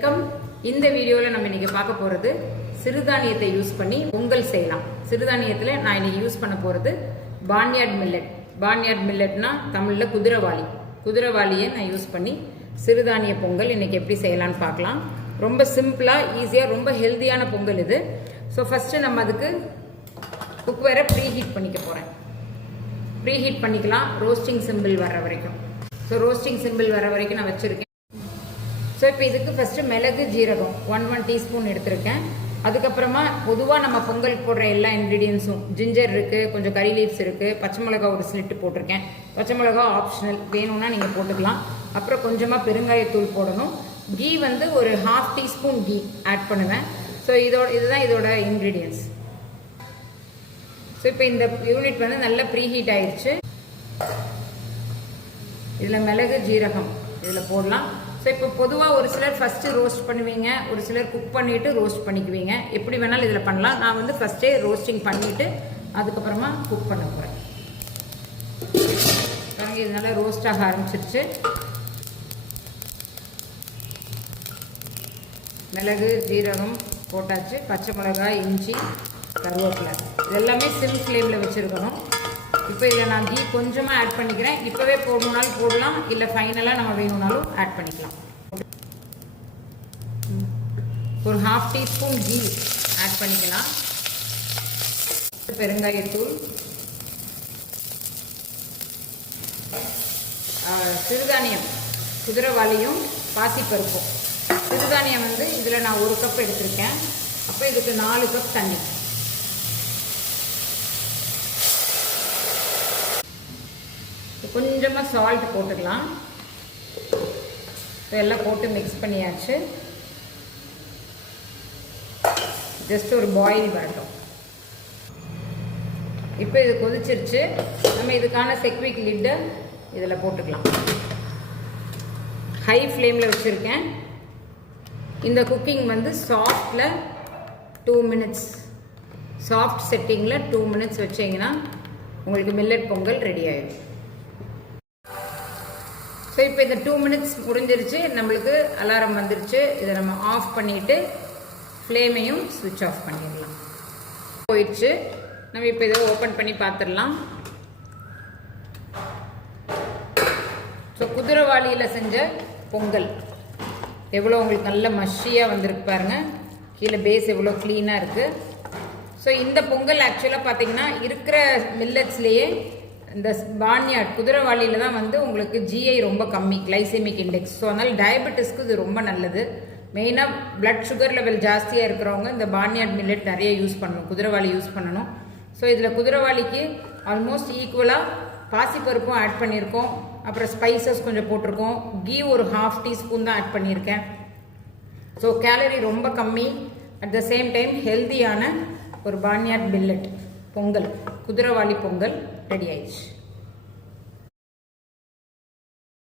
வணக்கம். இந்த வீடியோவில் நம்ம இன்னைக்கு பார்க்க போகிறது சிறுதானியத்தை யூஸ் பண்ணி பொங்கல் செய்யலாம். சிறுதானியத்தில் நான் இன்னைக்கு யூஸ் பண்ண போகிறது பான்யார்ட் மில்லட். பான்யார்ட் மில்லட்னா தமிழில் குதிரைவாளி. குதிரைவாளியை நான் யூஸ் பண்ணி சிறுதானிய பொங்கல் இன்னைக்கு எப்படி செய்யலான்னு பார்க்கலாம். ரொம்ப சிம்பிளாக ஈஸியாக ரொம்ப ஹெல்த்தியான பொங்கல் இது. ஸோ ஃபஸ்ட்டு நம்ம அதுக்கு குக்வேரை ப்ரீ ஹீட் பண்ணிக்க போகிறேன். ப்ரீ ஹீட் பண்ணிக்கலாம் ரோஸ்டிங் சிம்பிள் வர்ற வரைக்கும். ஸோ ரோஸ்டிங் சிம்பிள் வர வரைக்கும் நான் வச்சுருக்கேன். ஸோ இப்போ இதுக்கு ஃபஸ்ட்டு மிளகு ஜீரகம் 1 டீஸ்பூன் எடுத்திருக்கேன். அதுக்கப்புறமா பொதுவாக நம்ம பொங்கல் போடுற எல்லா இன்க்ரீடியன்ஸும் ஜிஞ்சர் இருக்குது, கொஞ்சம் கறி லீவ்ஸ் இருக்குது, பச்சை மிளகா ஒரு ஸ்லிட்டு போட்டிருக்கேன். பச்சை மிளகா ஆப்ஷனல், வேணும்னா நீங்கள் போட்டுக்கலாம். அப்புறம் கொஞ்சமாக பெருங்காயத்தூள் போடணும். கீ வந்து ஒரு 1/2 டீஸ்பூன் கீ ஆட் பண்ணுவேன். ஸோ இதுதான் இதோட இன்க்ரீடியன்ஸ். ஸோ இப்போ இந்த யூனிட் வந்து நல்லா ப்ரீ ஹீட் ஆயிடுச்சு. இதில் மிளகு ஜீரகம் இதில் போடலாம். ஸோ இப்போ பொதுவாக ஒரு சிலர் ஃபஸ்ட்டு ரோஸ்ட் பண்ணுவீங்க, ஒரு சிலர் குக் பண்ணிவிட்டு ரோஸ்ட் பண்ணிக்குவீங்க. எப்படி வேணாலும் இதில் பண்ணலாம். நான் வந்து ஃபஸ்ட்டே ரோஸ்டிங் பண்ணிவிட்டு அதுக்கப்புறமா குக் பண்ண போகிறேன். இது நல்லா ரோஸ்ட் ஆக ஆரம்பிச்சிருச்சு. மிளகு ஜீரகம் போட்டாச்சு, பச்சை மிளகாய், இஞ்சி, கருவேப்பிலை இதெல்லாமே சிம் ஃப்ளேமில் வச்சுருக்கணும். இப்போ இதில் நான் கீ கொஞ்சமாக ஆட் பண்ணிக்கிறேன். இப்போவே போடணுனாலும் போடலாம், இல்லை ஃபைனலாக நம்ம வேணும்னாலும் ஆட் பண்ணிக்கலாம். ஒரு 1/2 டீஸ்பூன் கீ ஆட் பண்ணிக்கலாம். பெருங்காயத்தூள், சிறுதானியம் குதிரைவாளியும் பாசிப்பருப்பும். சிறுதானியம் வந்து இதில் நான் 1 கப் எடுத்திருக்கேன். அப்போ இதுக்கு 4 கப் தண்ணி. கொஞ்சமாக சால்ட் போட்டுக்கலாம். எல்லாம் போட்டு மிக்ஸ் பண்ணியாச்சு. ஜஸ்ட் ஒரு பாயில் வரட்டும். இப்போ இது கொதிச்சிருச்சு. நம்ம இதுக்கான செக்விக் லிட்டை இதில் போட்டுக்கலாம். ஹை ஃப்ளேமில் வச்சுருக்கேன். இந்த குக்கிங் வந்து சாஃப்டில் 2 மினிட்ஸ், சாஃப்ட் செட்டிங்கில் 2 மினிட்ஸ் வச்சிங்கன்னா உங்களுக்கு மில்லட் பொங்கல் ரெடி ஆகிடும். ஸோ இப்போ இந்த 2 மினிட்ஸ் முடிஞ்சிருச்சு. நம்மளுக்கு அலாரம் வந்துருச்சு. இதை நம்ம ஆஃப் பண்ணிவிட்டு ஃப்ளேமையும் ஸ்விட்ச் ஆஃப் பண்ணிடலாம். போயிடுச்சு. நம்ம இப்போ இதை ஓப்பன் பண்ணி பார்த்துடலாம். ஸோ குதிரைவாளியில் செஞ்ச பொங்கல் எவ்வளோ உங்களுக்கு நல்ல மஷியாக வந்திருக்கு பாருங்கள். கீழே பேஸ் எவ்வளோ க்ளீனாக இருக்குது. ஸோ இந்த பொங்கல் ஆக்சுவலாக பார்த்தீங்கன்னா இருக்கிற மில்லட்ஸ்லேயே இந்த பான்யார்ட் குதிரைவாளியில் தான் வந்து உங்களுக்கு ஜிஐ ரொம்ப கம்மி, கிளைசெமிக் இண்டெக்ஸ். ஸோ அதனால் டயபெட்டிஸ்க்கு இது ரொம்ப நல்லது. மெயினாக பிளட் சுகர் லெவல் ஜாஸ்தியாக இருக்கிறவங்க இந்த பான்யார்ட் மில்லட் நிறைய யூஸ் பண்ணணும், குதிரைவாளி யூஸ் பண்ணணும். ஸோ இதில் குதிரைவாளிக்கு ஆல்மோஸ்ட் ஈக்குவலாக பாசிப்பருப்பும் ஆட் பண்ணியிருக்கோம். அப்புறம் ஸ்பைசஸ் கொஞ்சம் போட்டிருக்கோம். கீ ஒரு 1/2 டீஸ்பூன் தான் ஆட் பண்ணியிருக்கேன். ஸோ கேலரி ரொம்ப கம்மி, அட் த சேம் டைம் ஹெல்த்தியான ஒரு பான்யார்ட் மில்லட் பொங்கல், குதிரைவாளி பொங்கல் ரெடி ஆயிடுச்சு.